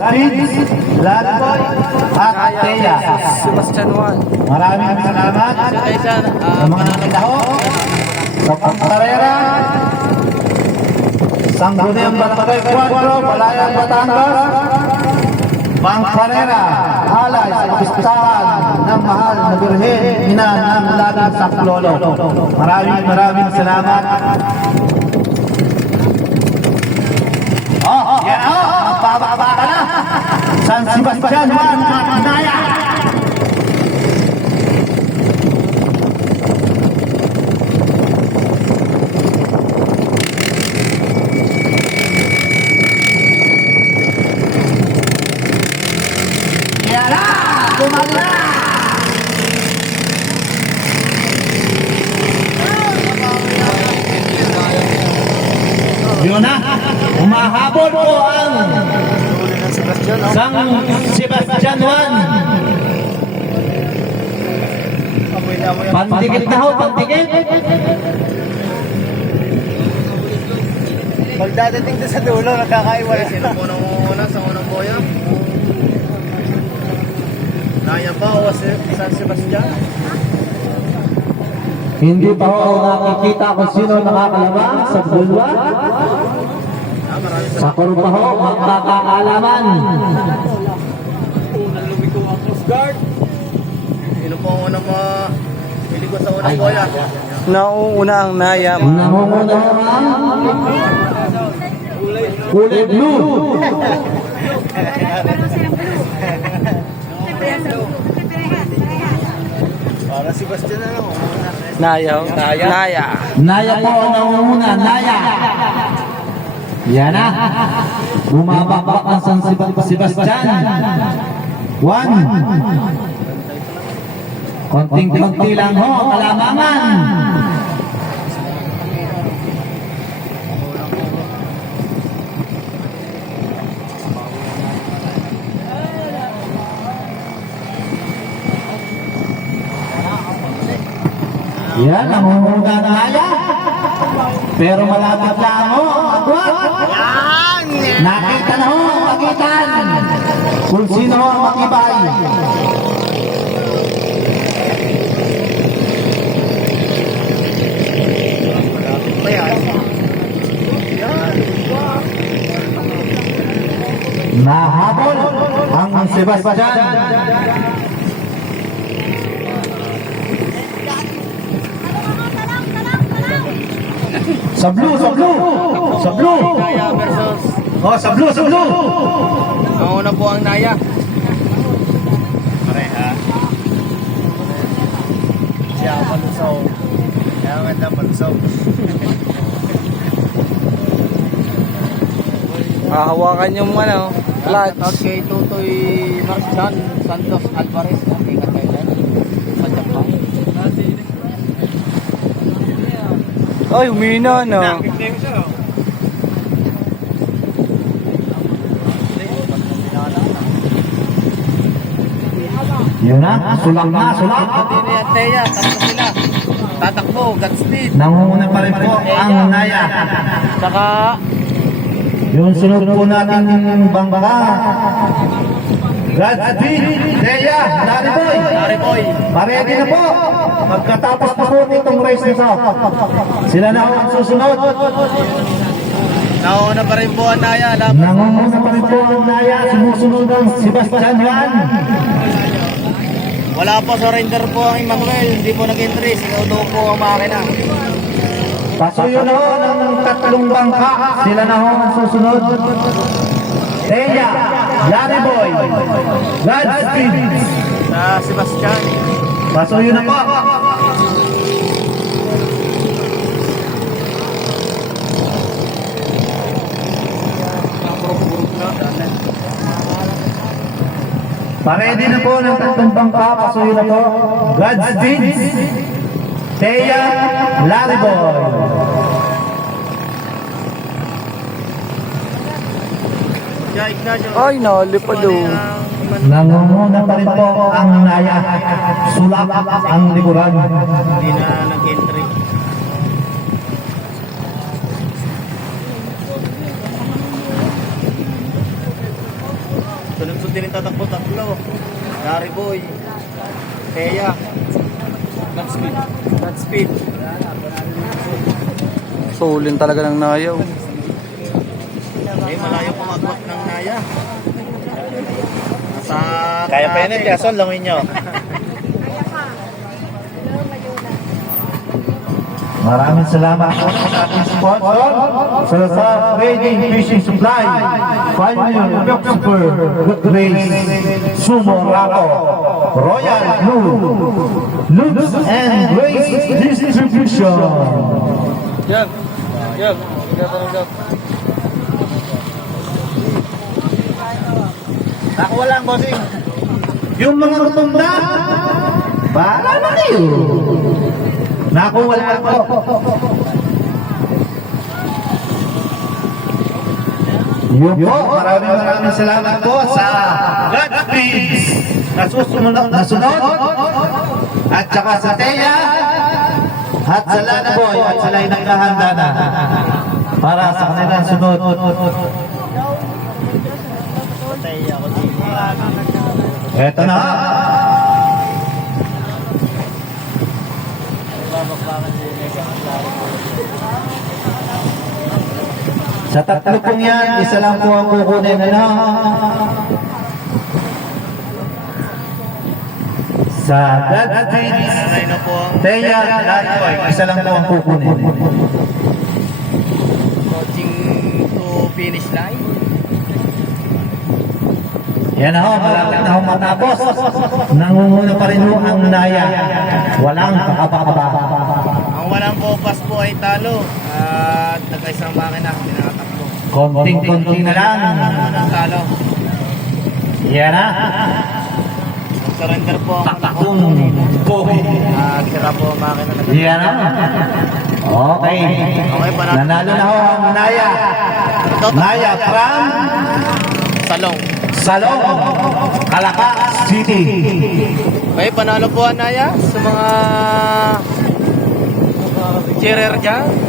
Vince, Lalaboy, at Thea. Sebastian Juan. Maraming salamat sa mga nagtaho, sa Pagkarera, Sangguniang Barangay 4, Palayan, Batangas, Pangkarera, alay sa pistahan ng mahal na Birhen, ina ng Laging Saklolo. Maraming salamat. Yan magpapaba ka na. San Sebastian Juan at Naya. Yan na! Kumanda! Yun na! Umahabol po ang Sang Sebastian Juan. Pandikit na ho, pandikit. Pagdadating na sa dulo, nagkakaiwala sila po nang una sa unang boya. Naya ba o San Sebastian? Hindi pa ho nakikita kung sino nakakalabang sa bulwa. Sa kurba ho, magkakaalaman. Unang lumiko ang Coast Guard. Sino po ang unang ko sa unang boya? Nauuna ang Naya. Nangunguna ho ang kulay blue. Para si Bastian na lang. Naya. Naya po ang nangunguna, Naya. Yan na. Bumabakbak ang San Sebastian. 1. Konting-konti lang ho, kalamangan. Yan, nangunguna na Naya. Pero malapit lang ho, agwat. Nakita na ho ang pagitan. Kung sino ho ang makibay. Nahabol ang Sebastian. Sa blue. Naya versus. Oh, sa blue. Nauna po ang Naya. Pareha. Siya palusaw. Kaya maganda palusaw. Hahawakan yung clutch. At kay Tutoy Marcian Santos Alvarez. Ingat kayo dyan. Sa Japan. Ay, umina no. Yun na, sulak. Tini at Thea, tatlo sila. Tatakbo, Godspeed. Nangunguna pa rin po ang Naya. Saka, Yung sunod po natin bangka. Godspeed, Thea, Lariboy. Paredy na po. Pagkatapos po itong race na sa sila na ang susunod. nauna pa rin po ang Naya. Nangunguna pa rin po ang Naya. Sumusunod ang Sebastian Juan. Wala po, surrender po ang Emmanuel. Hindi po nag-entry. Sinudo po ang makina. Pasuyo na ho ng tatlong bangka. Sila na ho ang susunod. Thea, Lariboy, Godspeed. Sa Sebastian. Pasuyo na po. Paredy na po ng tatlong bangka. Pasuyo na po. Godspeed, Thea, Lariboy. Ay, nalipad o. Nangunguna pa rin po ang Naya. Sulak ang likuran. Hindi na nag-entry. Sunod din yung tatakbo, tatlo. Gary Boy. Teya. Godspeed. Godspeed. Sulin talaga ng nayaw. Ay, malayo pong agwat ng Naya. Nasa... Kaya pa yan eh, Tiason, langin nyo. Maraming salamat po sa ating sponsor sa Trading Fishing Supply, Pioneer Milk Super, Grace, Sumo Rato, Royal Blue, Lutz and Grace Distribution. Yan. Yan. Yan. Nakuha lang, bossing. Yung mga rotunda, bahala na kayo. Naku, wala po. Yun po, maraming salamat po sa Godspeed na sunod at saka sa Teya at sa Lana Boy at sila ay naghahanda na para sa kanilang sunod. Eto na. Sa tatlo pong yan, isa lang po ang kukunin. Ano? Sa Godspeed, Teya, Lana Boy, isa lang po ang kukunin. Coaching to finish line. Yan ho, malapit na ho matapos. Nangunguna pa rin ho ang Naya. Walang kakabakaba. Ang walang kopas po ay talo. At nagkaisang makina, pinakatakbo. Konting-konting na lang. Ang talo. Yan na. Surrender po ang Takong pogi. sira po ang makina. Yan na. Okay. Okay, panalo. Nanalo na ho ang Naya. Naya from Salong, Calabac City. Okay, panalo po ang Naya sa mga cheerer dyan.